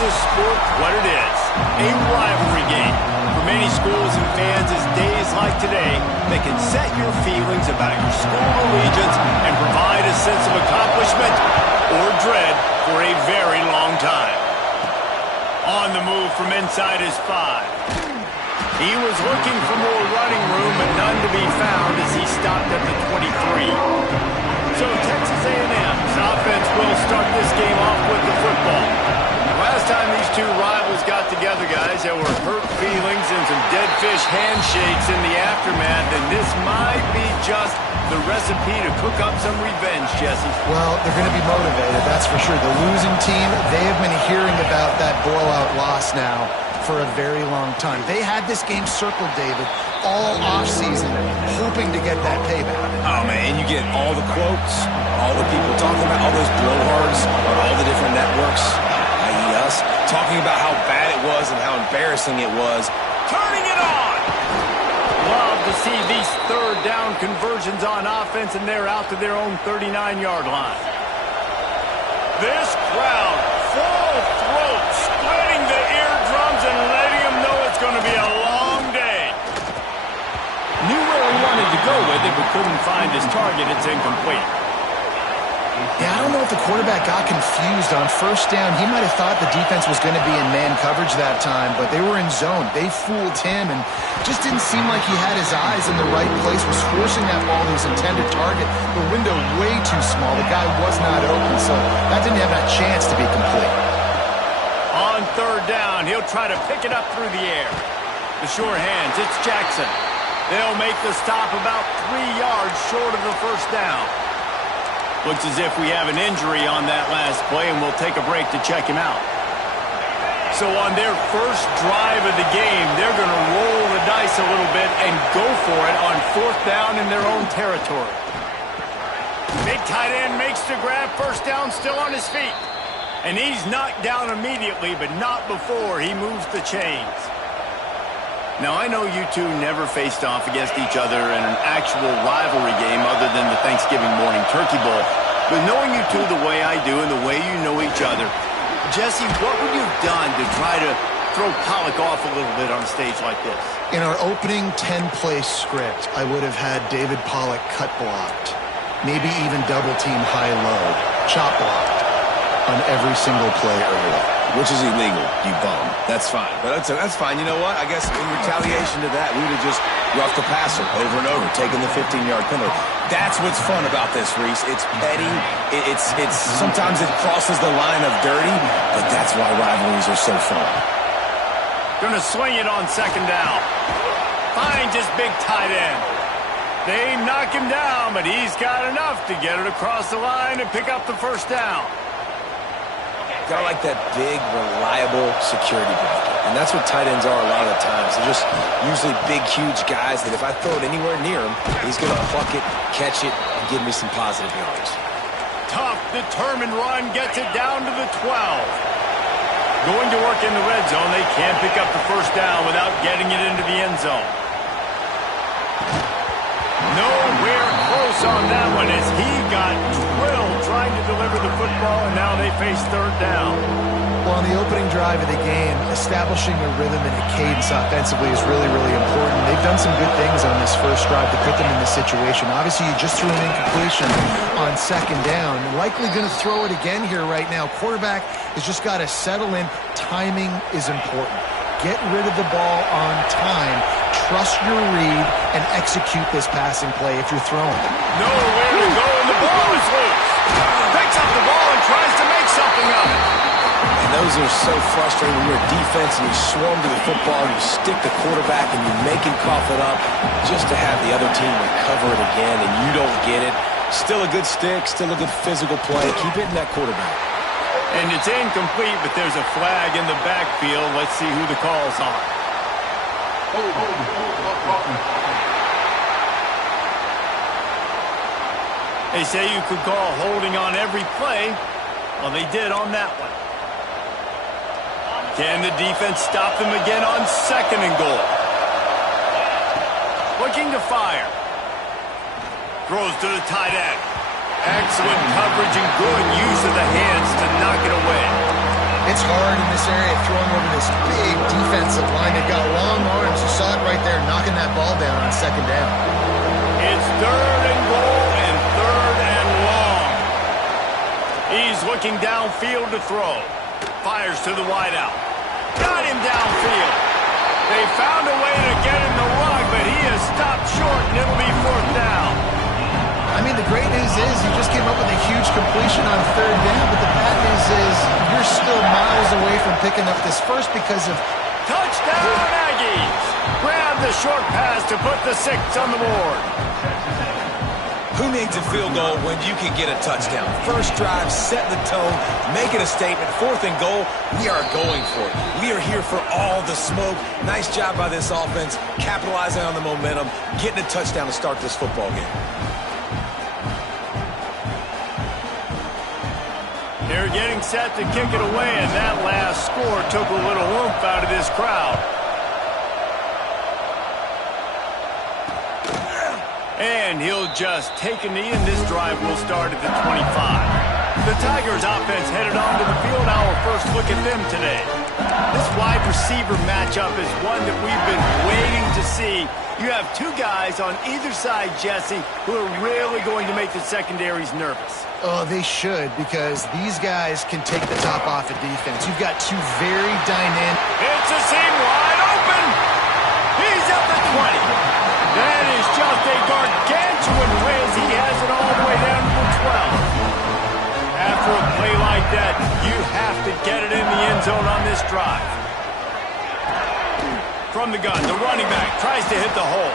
this sport what it is, a rivalry game. For many schools and fans, it's days like today that can set your feelings about your school allegiance and provide a sense of accomplishment or dread for a very long time. On the move from inside his 5. He was looking for more running room, but none to be found as he stopped at the 23. So Texas A&M's offense will start this game off with the football. Last time these two rivals got together, guys, there were hurt feelings and some dead fish handshakes in the aftermath, and this might be just the recipe to cook up some revenge, Jesse. Well, they're going to be motivated, that's for sure. The losing team, they have been hearing about that blowout loss now for a very long time. They had this game circled, David, all offseason, hoping to get that payback. Oh, man, you get all the quotes, all the people talking about all those blowhards on all the different networks, i.e. us, talking about how bad it was and how embarrassing it was. Turning it on! Love to see these third down conversions on offense, and they're out to their own 39-yard line. This crowd, full throat, splitting the eardrums and letting them know it's going to be a long day. Knew where he wanted to go with it, but couldn't find his target. It's incomplete. Yeah, I don't know if the quarterback got confused on first down. He might have thought the defense was going to be in man coverage that time, but they were in zone. They fooled him and just didn't seem like he had his eyes in the right place, was forcing that ball to his intended target. The window way too small. The guy was not open, so that didn't have that chance to be complete. On third down, he'll try to pick it up through the air. The sure hands, it's Jackson. They'll make the stop about 3 yards short of the first down. Looks as if we have an injury on that last play, and we'll take a break to check him out. So on their first drive of the game, they're going to roll the dice a little bit and go for it on fourth down in their own territory. Big tight end makes the grab, first down, still on his feet. And he's knocked down immediately, but not before he moves the chains. Now, I know you two never faced off against each other in an actual rivalry game other than the Thanksgiving morning turkey bowl. But knowing you two the way I do and the way you know each other, Jesse, what would you have done to try to throw Pollock off a little bit on a stage like this? In our opening 10-play script, I would have had David Pollock cut blocked, maybe even double-team high-low, chop blocked on every single play early. Which is illegal, you bum. That's fine. But that's fine. You know what? I guess in retaliation to that, we would have just roughed the passer over and over, taking the 15-yard penalty. That's what's fun about this, Reese. It's petty. It's sometimes it crosses the line of dirty, but that's why rivalries are so fun. Gonna swing it on second down. Finds his big tight end. They knock him down, but he's got enough to get it across the line and pick up the first down. Got like that big, reliable security blanket. And that's what tight ends are a lot of the times. They're just usually big, huge guys that if I throw it anywhere near him, he's going to pluck it, catch it, and give me some positive yards. Tough, determined run gets it down to the 12. Going to work in the red zone. They can't pick up the first down without getting it into the end zone. Nowhere close on that one as he got drilled trying to deliver the football, and now they face third down. Well, on the opening drive of the game, establishing a rhythm and a cadence offensively is really, really important. They've done some good things on this first drive to put them in this situation. Obviously, you just threw an incompletion on second down. Likely going to throw it again here right now. Quarterback has just got to settle in. Timing is important. Get rid of the ball on time. Trust your read and execute this passing play if you're throwing. Nowhere to go, and the ball is loose. Picks up the ball and tries to make something of it. And those are so frustrating when you're a defense and you swarm to the football, and you stick the quarterback and you make him cough it up just to have the other team recover it again and you don't get it. Still a good stick, still a good physical play. Keep hitting that quarterback. And it's incomplete, but there's a flag in the backfield. Let's see who the call's on. They say you could call holding on every play. Well, they did on that one. Can the defense stop them again on second and goal? Looking to fire. Throws to the tight end. Excellent coverage and good use of the hands to knock it away. It's hard in this area throwing over this big defensive line. They've got long arms. You saw it right there, knocking that ball down on second down. It's 3rd and goal and 3rd and long. He's looking downfield to throw. Fires to the wideout. Got him downfield. They found a way to get him the rug, but he has stopped short, and it'll be 4th down. I mean, the great news is you just came up with a huge completion on 3rd down, but the bad news is you're still miles away from picking up this first because of... Touchdown, Aggies! Grab the short pass to put the 6 on the board. Who needs a field goal when you can get a touchdown? First drive, set the tone, making a statement. 4th and goal, we are going for it. We are here for all the smoke. Nice job by this offense, capitalizing on the momentum, getting a touchdown to start this football game. They're getting set to kick it away, and that last score took a little oomph out of this crowd. And he'll just take a knee, and this drive will start at the 25. The Tigers offense headed onto the field. Our first look at them today. This wide receiver matchup is one that we've been waiting to see. You have 2 guys on either side, Jesse, who are really going to make the secondaries nervous. Oh, they should, because these guys can take the top off of defense. You've got 2 very dynamic... It's a seam wide open. He's at the 20. That is just a gargantuan whiz. He has it all the way down to the 12. After a play like that, you have to get it in the end zone on this drive. From the gun, the running back tries to hit the hole.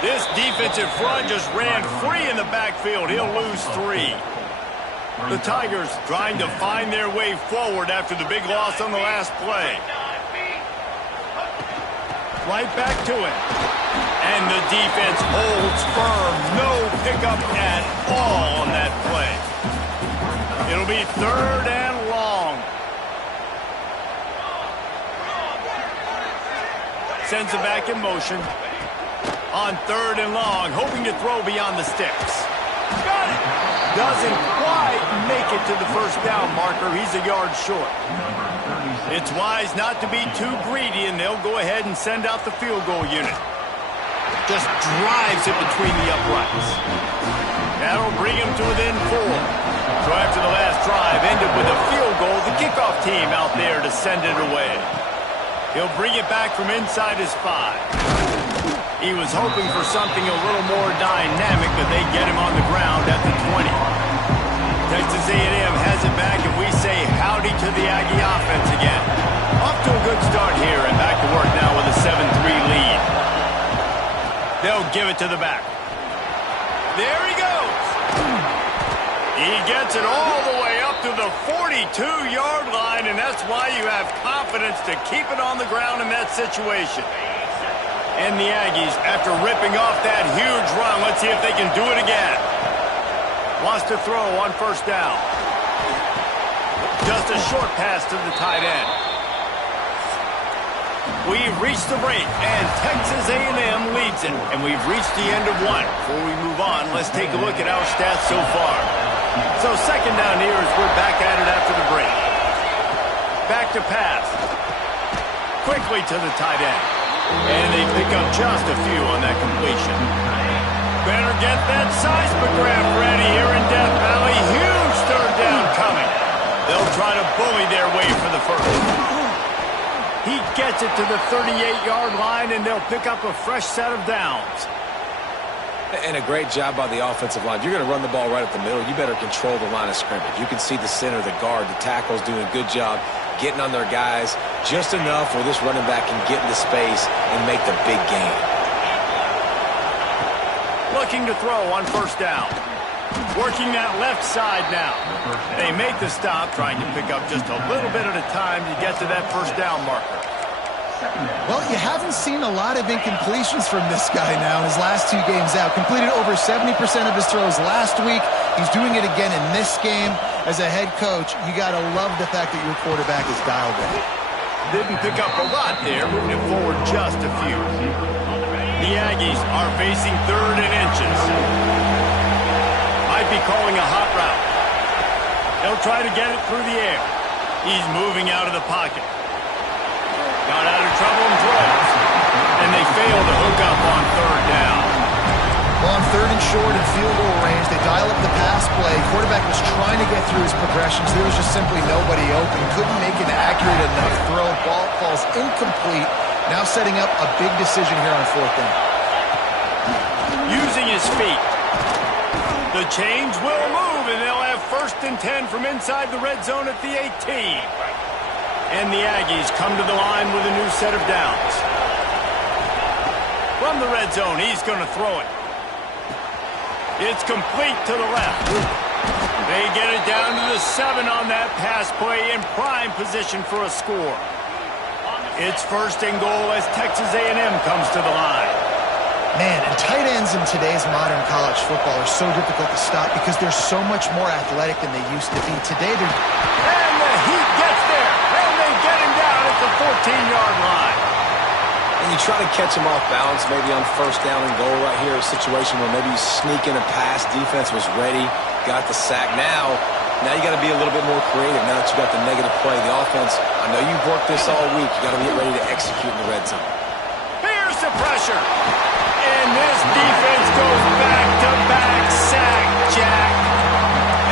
This defensive front just ran free in the backfield. He'll lose 3. The Tigers trying to find their way forward after the big loss on the last play. Right back to it. And the defense holds firm. No pickup at all on that play. It'll be 3rd and long. Sends it back in motion. On 3rd and long, hoping to throw beyond the sticks. Got it. Doesn't quite make it to the 1st down marker. He's a yard short. It's wise not to be too greedy, and they'll go ahead and send out the field goal unit. Just drives it between the uprights. That'll bring him to within 4. So after the last drive ended with a field goal, the kickoff team out there to send it away. He'll bring it back from inside his 5. He was hoping for something a little more dynamic, but they get him on the ground at the 20. Texas A&M has it back, and we say howdy to the Aggie offense again. Off to a good start here, and back to work now with a 7-3 lead. They'll give it to the back. There he goes. He gets it all the way up to the 42-yard line, and that's why you have confidence to keep it on the ground in that situation. And the Aggies, after ripping off that huge run, let's see if they can do it again. Wants to throw on 1st down. Just a short pass to the tight end. We've reached the break, and Texas A&M leads it. And we've reached the end of 1. Before we move on, let's take a look at our stats so far. So 2nd down here as we're back at it after the break. Back to pass. Quickly to the tight end. And they pick up just a few on that completion. Better get that seismograph ready here in Death Valley. Huge 3rd down coming. They'll try to bully their way for the 1st. He gets it to the 38-yard line, and they'll pick up a fresh set of downs. And a great job by the offensive line. If you're going to run the ball right up the middle, you better control the line of scrimmage. You can see the center, the guard, the tackles doing a good job getting on their guys just enough where this running back can get into space and make the big game. Looking to throw on 1st down. Working that left side now. They make the stop, trying to pick up just a little bit at a time to get to that 1st down marker. Well, you haven't seen a lot of incompletions from this guy now in his last 2 games out. Completed over 70% of his throws last week. He's doing it again in this game. As a head coach, you got to love the fact that your quarterback is dialed in. Didn't pick up a lot there, moving it forward just a few. The Aggies are facing 3rd and inches. Might be calling a hot route. They'll try to get it through the air. He's moving out of the pocket. Got out of trouble and throws. And they fail to hook up on third down. Well, on third and short and field goal range, they dial up the pass play. Quarterback was trying to get through his progressions. There was just simply nobody open. Couldn't make an accurate enough throw. Ball falls incomplete. Now setting up a big decision here on fourth down. Using his feet. The chains will move, and they'll have 1st and 10 from inside the red zone at the 18. And the Aggies come to the line with a new set of downs. From the red zone, he's going to throw it. It's complete to the left. They get it down to the 7 on that pass play in prime position for a score. It's 1st and goal as Texas A&M comes to the line. Man, and tight ends in today's modern college football are so difficult to stop because they're so much more athletic than they used to be. Today, they're... And the heat gets there, and they get him down at the 14-yard line. And you try to catch him off balance, maybe on 1st down and goal right here, a situation where maybe you sneak in a pass, defense was ready, got the sack. Now you got to be a little bit more creative now that you got the negative play. The offense, I know you've worked this all week. You got to get ready to execute in the red zone. Here's the pressure. And this defense goes back-to-back sack, Jack.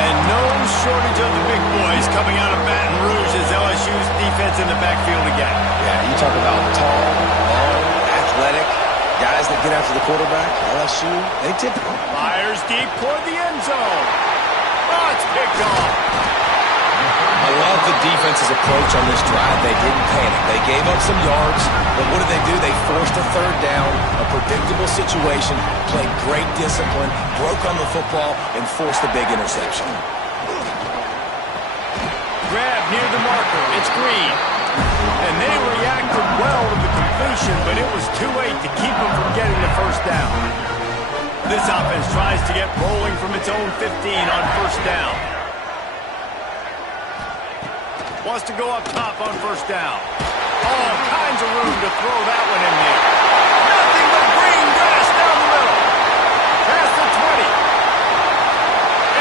And no shortage of the big boys coming out of Baton Rouge as LSU's defense in the backfield again. Yeah, you talk about tall, long, athletic, guys that get after the quarterback. LSU, they typical. Fires deep toward the end zone. Oh, it's picked off. I love the defense's approach on this drive. They didn't panic. They gave up some yards, but what did they do? They forced a 3rd down, a predictable situation, played great discipline, broke on the football, and forced a big interception. Grab near the marker. It's Green. And they reacted well to the completion, but it was too late to keep them from getting the 1st down. This offense tries to get rolling from its own 15 on 1st down. Wants to go up top on 1st down. All kinds of room to throw that one in there. Nothing but green grass down the middle. Past the 20.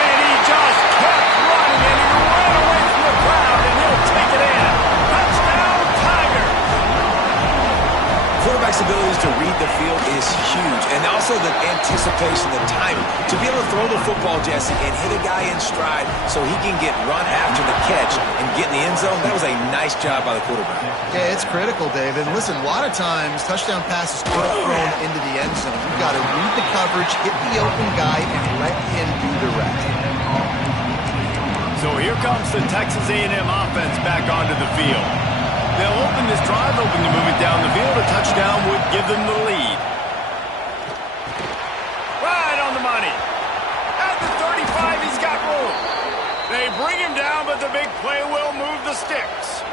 And he just kept running, and he ran away from the crowd, and he'll take it in. Touchdown, Tigers. Quarterback's abilities to read the field is huge, and also the anticipation, the timing. To be able to throw the football, Jesse, and hit a guy in stride so he can get run after the catch and get in the end zone, that was a nice job by the quarterback. Yeah, it's critical, David. Listen, a lot of times, touchdown passes are thrown into the end zone. You've got to read the coverage, hit the open guy, and let him do the rest. So here comes the Texas A&M offense back onto the field. They'll open this drive, hoping to move it down the field. A touchdown would give them the lead. Right on the money. At the 35, he's got room. They bring him down, but the big play will move the sticks.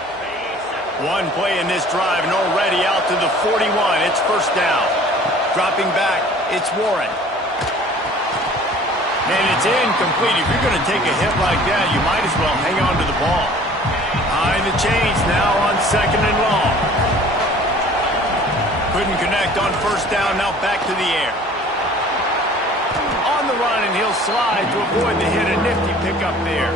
One play in this drive, and already out to the 41. It's 1st down. Dropping back, it's Warren. And it's incomplete. If you're going to take a hit like that, you might as well hang on to the ball. Behind the chains now on 2nd and long. Couldn't connect on 1st down, now back to the air. On the run, and he'll slide to avoid the hit. A nifty pickup there.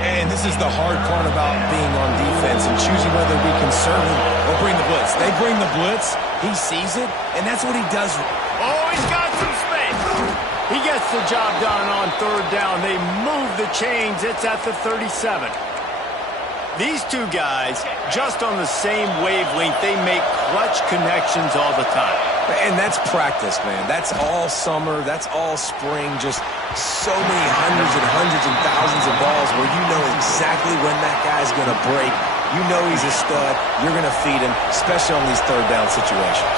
And this is the hard part about being on defense and choosing whether to be conservative or bring the blitz. They bring the blitz, he sees it, and that's what he does. Oh, he's got some space. He gets the job done on 3rd down. They move the chains. It's at the 37. These two guys, just on the same wavelength, they make clutch connections all the time. And that's practice, man. That's all summer. That's all spring. Just so many hundreds and thousands of balls where you know exactly when that guy's going to break. You know he's a stud. You're going to feed him, especially on these 3rd down situations.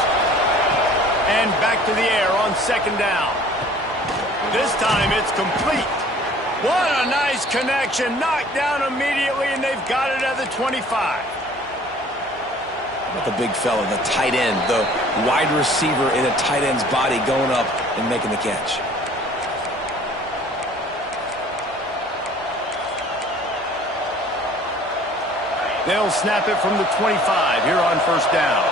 And back to the air on 2nd down. This time it's complete. What a nice connection. Knocked down immediately, and they've got it at the 25. About the big fella, the tight end, the wide receiver in a tight end's body going up and making the catch. They'll snap it from the 25 here on 1st down.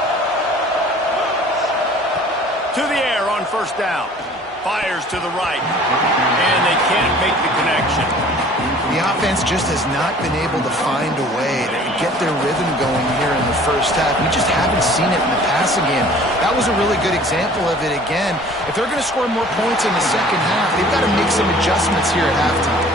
To the air on 1st down. Fires to the right. And they can't make the connection. The offense just has not been able to find a way to get their rhythm going here in the first half. We just haven't seen it in the passing game. That was a really good example of it again. If they're going to score more points in the second half, they've got to make some adjustments here at halftime.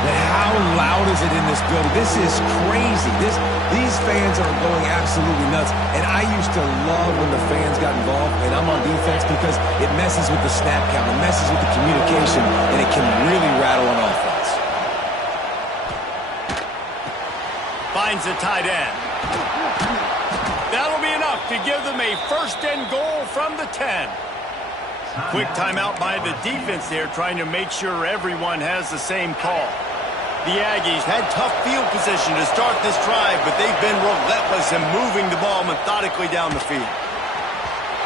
But how loud is it in this building? This is crazy. These fans are going absolutely nuts. And I used to love when the fans got involved, and I'm on defense because it messes with the snap count, it messes with the communication, and it can really rattle an offense. Finds the tight end. That'll be enough to give them a first and goal from the 10. Quick timeout by the defense there, trying to make sure everyone has the same call. The Aggies had tough field position to start this drive, but they've been relentless in moving the ball methodically down the field.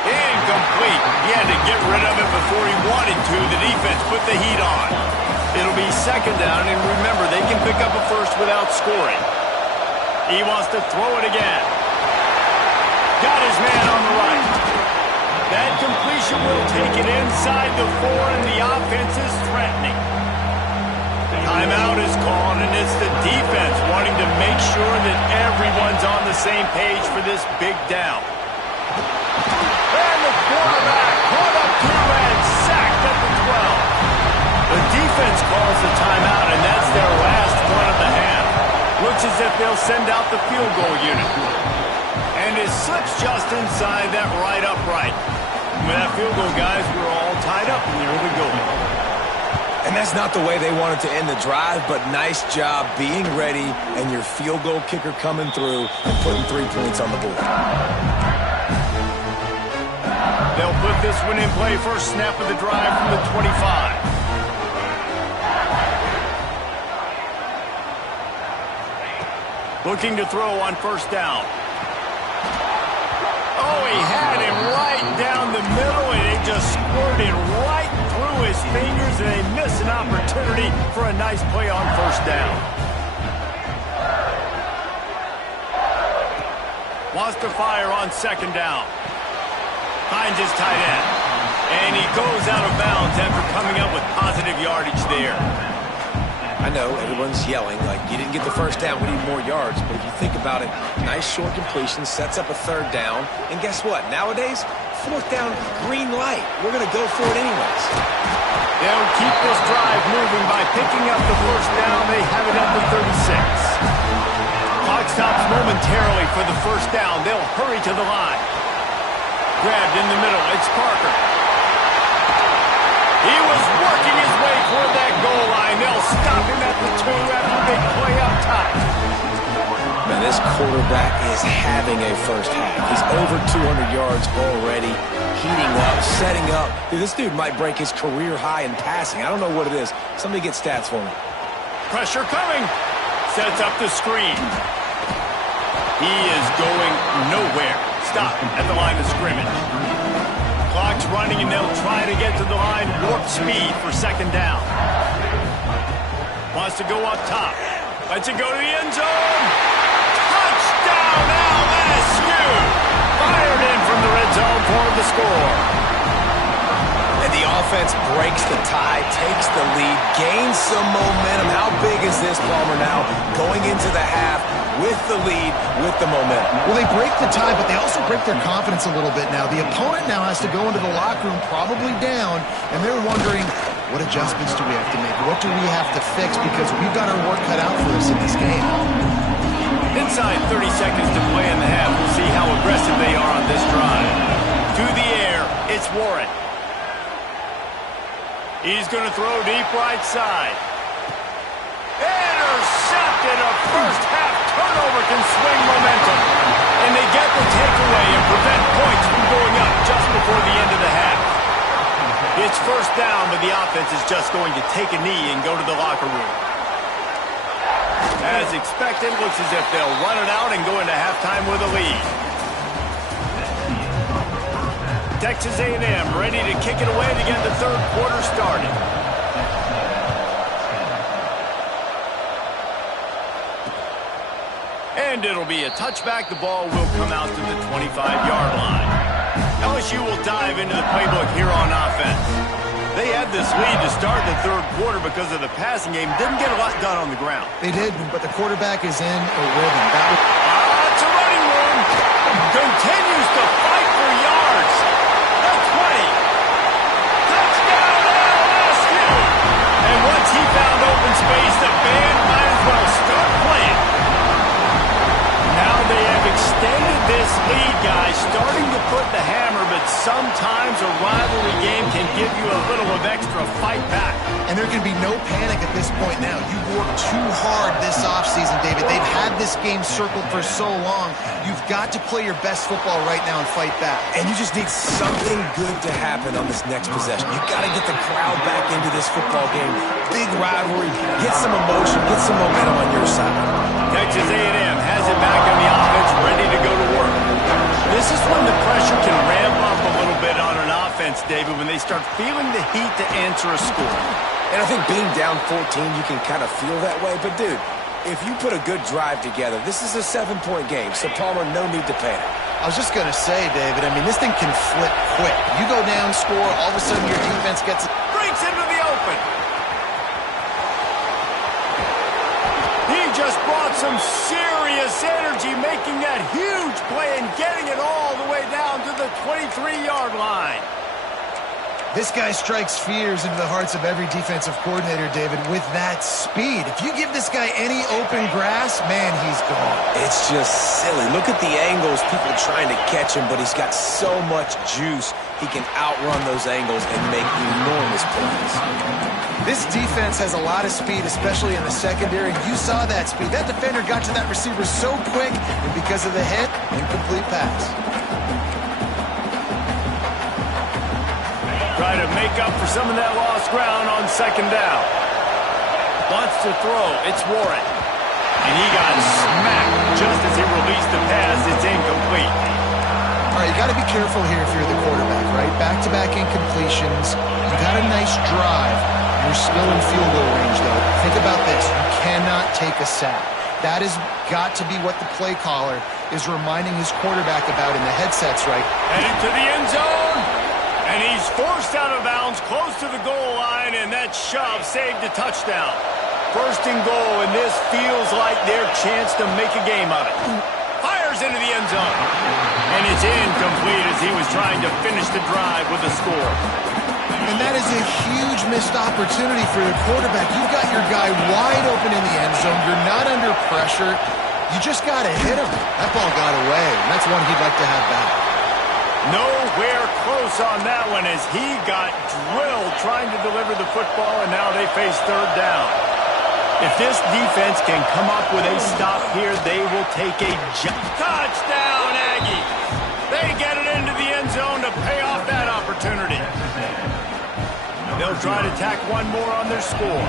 Incomplete. He had to get rid of it before he wanted to. The defense put the heat on. It'll be second down, and remember, they can pick up a first without scoring. He wants to throw it again. Got his man on the right. That completion will take it inside the 4, and the offense is threatening. Timeout is called, and it's the defense wanting to make sure that everyone's on the same page for this big down. And the quarterback caught up to and sacked at the 12. The defense calls the timeout, and that's their last one of the half. Looks as if they'll send out the field goal unit. And it slips just inside that right upright. With that field goal, guys, we're all tied up in the early going. And that's not the way they wanted to end the drive, but nice job being ready and your field goal kicker coming through and putting 3 points on the board. They'll put this one in play first snap of the drive from the 25. Looking to throw on first down. Oh, he had him right down the middle, and it just squirted right through his fingers, and they missed an opportunity for a nice play on first down. Wants to fire on second down. Finds his tight end. And he goes out of bounds after coming up with positive yardage there. I know everyone's yelling like you didn't get the first down, we need more yards, but if you think about it, nice short completion sets up a third down, and guess what? Nowadays, fourth down, green light. We're going to go for it anyways. They'll keep this drive moving by picking up the first down. They have it at the 36. Clock stops momentarily for the first down. They'll hurry to the line. Grabbed in the middle. It's Parker. He was working his way toward that goal line. They'll stop him at the 2 after a big play up top. Man, this quarterback is having a first half. He's over 200 yards already, heating up, setting up. Dude, this dude might break his career high in passing. I don't know what it is. Somebody get stats for me. Pressure coming. Sets up the screen. He is going nowhere. Stop at the line of scrimmage. Clock's running, and they'll try to get to the line. Warp speed for second down. Wants to go up top. Lets it go to the end zone. Touchdown, LSU! Fired in from the red zone for the score. And the offense breaks the tie, takes the lead, gains some momentum. How big is this, Palmer, now? Going into the half with the lead, with the momentum. Well, they break the tie, but they also break their confidence a little bit now. The opponent now has to go into the locker room probably down, and they're wondering, what adjustments do we have to make? What do we have to fix? Because we've got our work cut out for us in this game. Inside 30 seconds to play in the half. We'll see how aggressive they are on this drive. To the air, it's Warren. He's going to throw deep right side. Intercepted. A first half turnover can swing momentum. And they get the takeaway and prevent points from going up just before the end of the half. It's first down, but the offense is just going to take a knee and go to the locker room. As expected, looks as if they'll run it out and go into halftime with a lead. Texas A&M ready to kick it away to get the third quarter started. And it'll be a touchback. The ball will come out to the 25-yard line. LSU will dive into the playbook here on offense. They had this lead to start the third quarter because of the passing game. Didn't get a lot done on the ground. They did, but the quarterback is in a rhythm. It's a running room. Continues to fight for yards. The 20. Touchdown, LSU. And once he found open space, the band might as well start playing. Now they have extended this lead, guys, starting to put the hammer, but sometimes a rivalry game can give you a little of extra fight back. And there can be no panic at this point now. You've worked too hard this offseason, David. They've had this game circled for so long. You've got to play your best football right now and fight back. And you just need something good to happen on this next possession. You got to get the crowd back into this football game. Big rivalry. Get some emotion. Get some momentum on your side. Texas A&M has it back on the offense, ready to go to work. This is when the pressure can ramp up a little bit on an offense, David, when they start feeling the heat to answer a score. And I think being down 14, you can kind of feel that way. But, dude, if you put a good drive together, this is a 7-point game. So, Palmer, no need to panic. I was just going to say, David, I mean, this thing can flip quick. You go down, score, all of a sudden your defense gets it. Breaks into the open. He just brought some serious energy, making that huge play and getting it all the way down to the 23-yard line. This guy strikes fears into the hearts of every defensive coordinator, David, with that speed. If you give this guy any open grass, man, he's gone. It's just silly. Look at the angles, people trying to catch him, but he's got so much juice. He can outrun those angles and make enormous plays. This defense has a lot of speed, especially in the secondary, and you saw that speed. That defender got to that receiver so quick, and because of the hit, incomplete pass. Try to make up for some of that lost ground on second down. Wants to throw. It's Warren. And he got smacked just as he released the pass. It's incomplete. All right, you got to be careful here if you're the quarterback, right? Back-to-back incompletions. You got a nice drive. You're still in field goal range, though. Think about this. You cannot take a sack. That has got to be what the play caller is reminding his quarterback about in the headsets, right? Headed to the end zone. And he's forced out of bounds close to the goal line, and that shove saved a touchdown. First and goal, and this feels like their chance to make a game of it. Fires into the end zone. And it's incomplete as he was trying to finish the drive with a score. And that is a huge missed opportunity for the quarterback. You've got your guy wide open in the end zone. You're not under pressure. You just got to hit him. That ball got away, and that's one he'd like to have back. Nowhere close on that one as he got drilled trying to deliver the football, and now they face third down. If this defense can come up with a stop here, they will take a touchdown, Aggies. They get it into the end zone to pay off that opportunity. They'll try to tack one more on their score.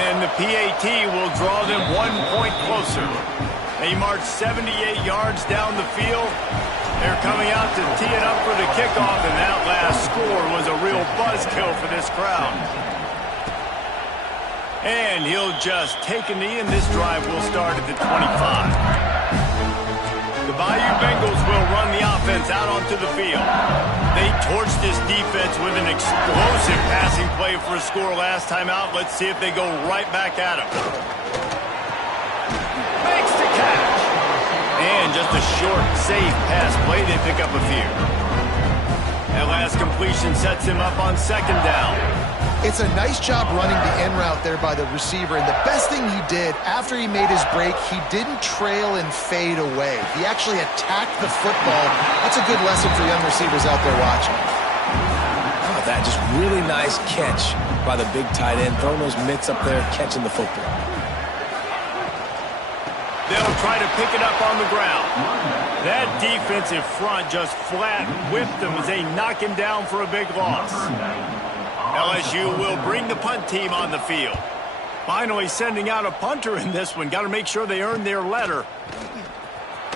And the PAT will draw them 1 point closer. They march 78 yards down the field. They're coming out to tee it up for the kickoff, and that last score was a real buzzkill for this crowd. And he'll just take a knee, and this drive will start at the 25. The Bayou Bengals will run the offense out onto the field. They torched this defense with an explosive passing play for a score last time out. Let's see if they go right back at him. Makes the catch. And just a short, safe pass play. They pick up a few. That last completion sets him up on second down. It's a nice job running the in route there by the receiver, and the best thing he did after he made his break, he didn't trail and fade away. He actually attacked the football. That's a good lesson for young receivers out there watching. How about that? Just really nice catch by the big tight end, throwing those mitts up there, catching the football. They'll try to pick it up on the ground. That defensive front just flat whipped them as they knock him down for a big loss. LSU will bring the punt team on the field. Finally sending out a punter in this one. Got to make sure they earn their letter.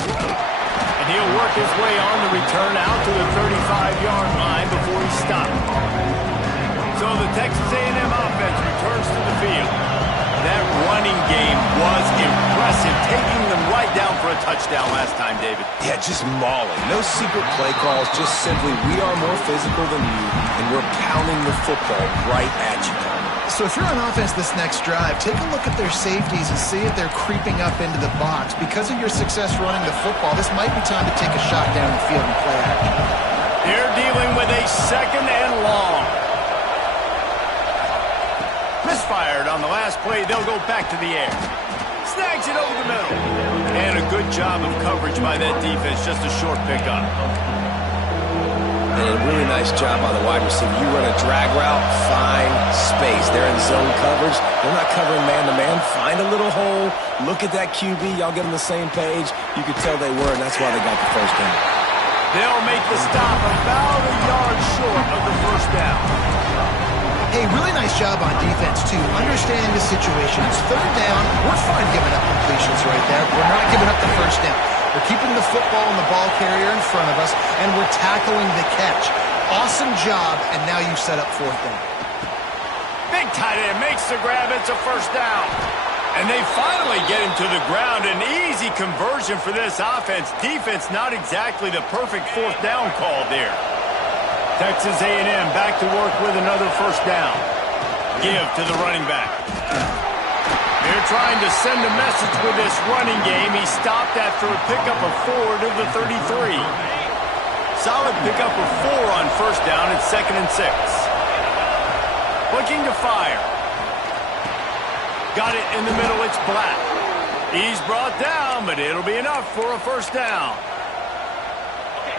And he'll work his way on the return out to the 35-yard line before he stopped. So the Texas A&M offense returns to the field. That running game was impressive, taking them right down for a touchdown last time, David. Yeah, just mauling. No secret play calls, just simply we are more physical than you, and we're pounding the football right at you. So if you're on offense this next drive, take a look at their safeties and see if they're creeping up into the box. Because of your success running the football, this might be time to take a shot down the field and play action. They're dealing with a 2nd and long. Misfired on the last play. They'll go back to the air. Snags it over the middle. And a good job of coverage by that defense. Just a short pickup. And a really nice job by the wide receiver. You run a drag route, find space. They're in zone coverage. They're not covering man-to-man. Find a little hole. Look at that QB. Y'all get on the same page. You could tell they were, and that's why they got the first down. They'll make the stop about a yard short of the first down. Hey, really nice job on defense, too. Understanding the situation. It's 3rd down. We're fine giving up completions right there. We're not giving up the first down. We're keeping the football and the ball carrier in front of us, and we're tackling the catch. Awesome job, and now you set up 4th down. Big tight end makes the grab. It's a first down. And they finally get him to the ground. An easy conversion for this offense. Defense not exactly the perfect 4th down call there. Texas A&M back to work with another first down. Give to the running back. They're trying to send a message with this running game. He stopped after a pickup of 4 to the 33. Solid pickup of 4 on first down. It's 2nd and 6. Looking to fire. Got it in the middle. It's Black. He's brought down, but it'll be enough for a first down.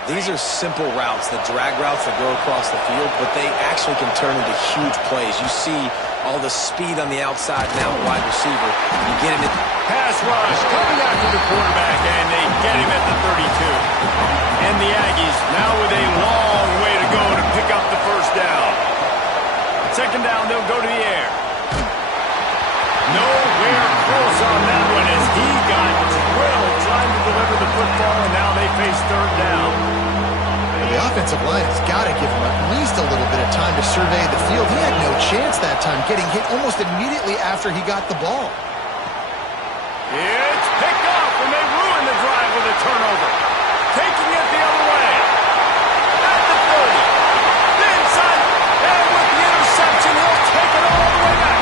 These are simple routes, the drag routes that go across the field, but they actually can turn into huge plays. You see all the speed on the outside now, wide receiver. You get him at pass rush coming after the quarterback, and they get him at the 32. And the Aggies now with a long way to go to pick up the first down. 2nd down, they'll go to the air. Nowhere close on that one as he got drilled trying to deliver the football, and now they face 3rd down. The offensive line has got to give him at least a little bit of time to survey the field. He had no chance that time, getting hit almost immediately after he got the ball. It's picked off, and they ruin the drive with a turnover. Taking it the other way. At the 30. The inside, and with the interception, he'll take it all the way back.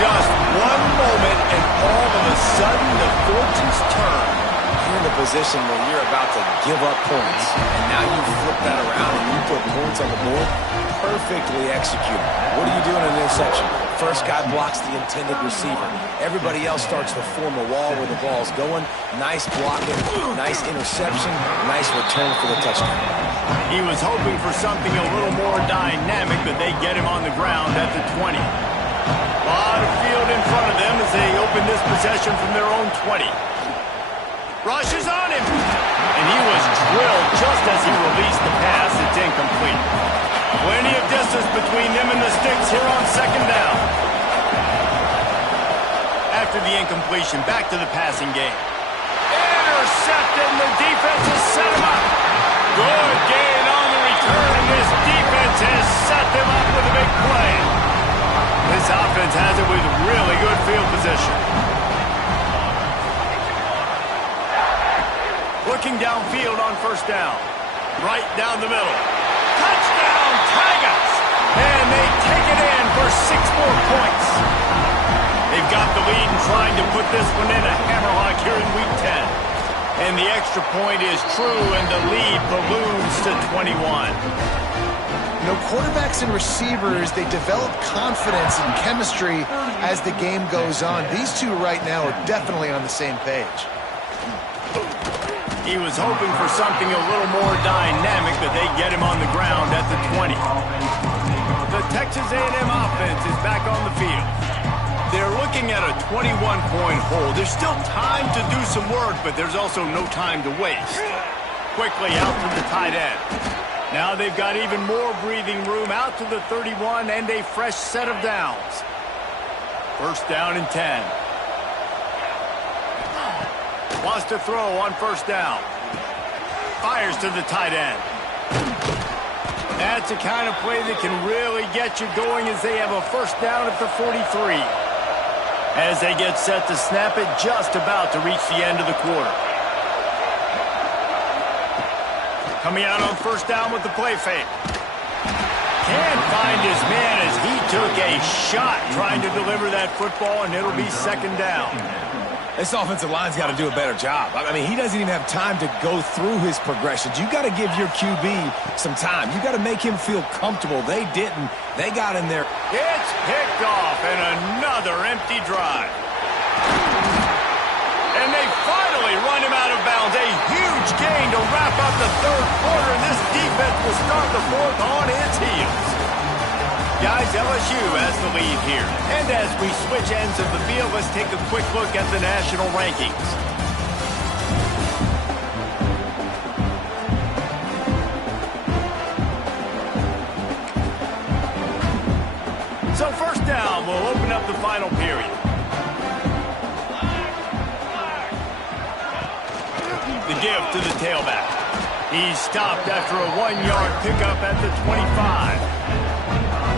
Just one moment, and all of a sudden, the fortunes turn. You're in a position where you're about to give up points, and now you flip that around and you put points on the board. Perfectly executed. What do you do in an interception? First guy blocks the intended receiver. Everybody else starts to form a wall where the ball's going. Nice blocking, nice interception, nice return for the touchdown. He was hoping for something a little more dynamic, but they get him on the ground at the 20. A lot of field in front of them as they open this possession from their own 20. Rushes on him, and he was drilled just as he released the pass. It's incomplete. Plenty of distance between them and the sticks here on 2nd down. After the incompletion, back to the passing game. Intercepted, and the defense has set him up. Good gain on the return, and this defense has set them up with a big play. This offense has it with really good field position. Looking downfield on first down. Right down the middle. Touchdown, Tigers! And they take it in for 6 more points. They've got the lead and trying to put this one in a hammerlock here in Week 10. And the extra point is true, and the lead balloons to 21. You know, quarterbacks and receivers, they develop confidence and chemistry as the game goes on. These two right now are definitely on the same page. He was hoping for something a little more dynamic, but they get him on the ground at the 20. The Texas A&M offense is back on the field. They're looking at a 21-point hole. There's still time to do some work, but there's also no time to waste. Quickly out to the tight end. Now they've got even more breathing room out to the 31 and a fresh set of downs. First down and 10. Wants to throw on first down. Fires to the tight end. That's the kind of play that can really get you going as they have a first down at the 43. As they get set to snap it, just about to reach the end of the quarter. Coming out on first down with the play fake. Can't find his man as he took a shot trying to deliver that football, and it'll be second down. This offensive line's got to do a better job. I mean, he doesn't even have time to go through his progressions. You got to give your QB some time. You got to make him feel comfortable. They didn't. They got in there. It's picked off, and another empty drive. And they finally run him out of bounds. A huge gain to wrap up the third quarter, and this defense will start the fourth on its heels. Guys, LSU has the lead here. And as we switch ends of the field, let's take a quick look at the national rankings. So first down, we'll open up the final period. The give to the tailback. He's stopped after a 1-yard pickup at the 25.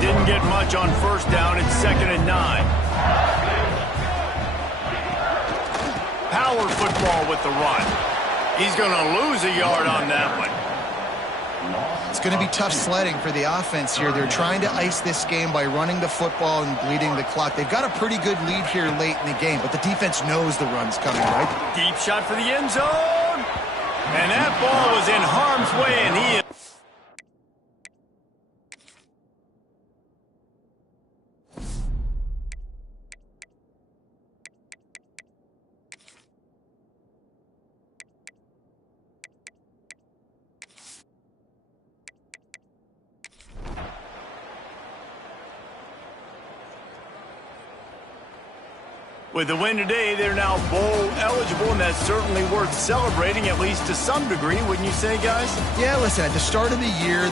Didn't get much on first down. It's second and 9. Power football with the run. He's going to lose a yard on that one. It's going to be tough sledding for the offense here. They're trying to ice this game by running the football and bleeding the clock. They've got a pretty good lead here late in the game, but the defense knows the run's coming, right? Deep shot for the end zone. And that ball was in harm's way, and he is... With the win today, they're now bowl eligible, and that's certainly worth celebrating, at least to some degree, wouldn't you say, guys? Yeah, listen, at the start of the year,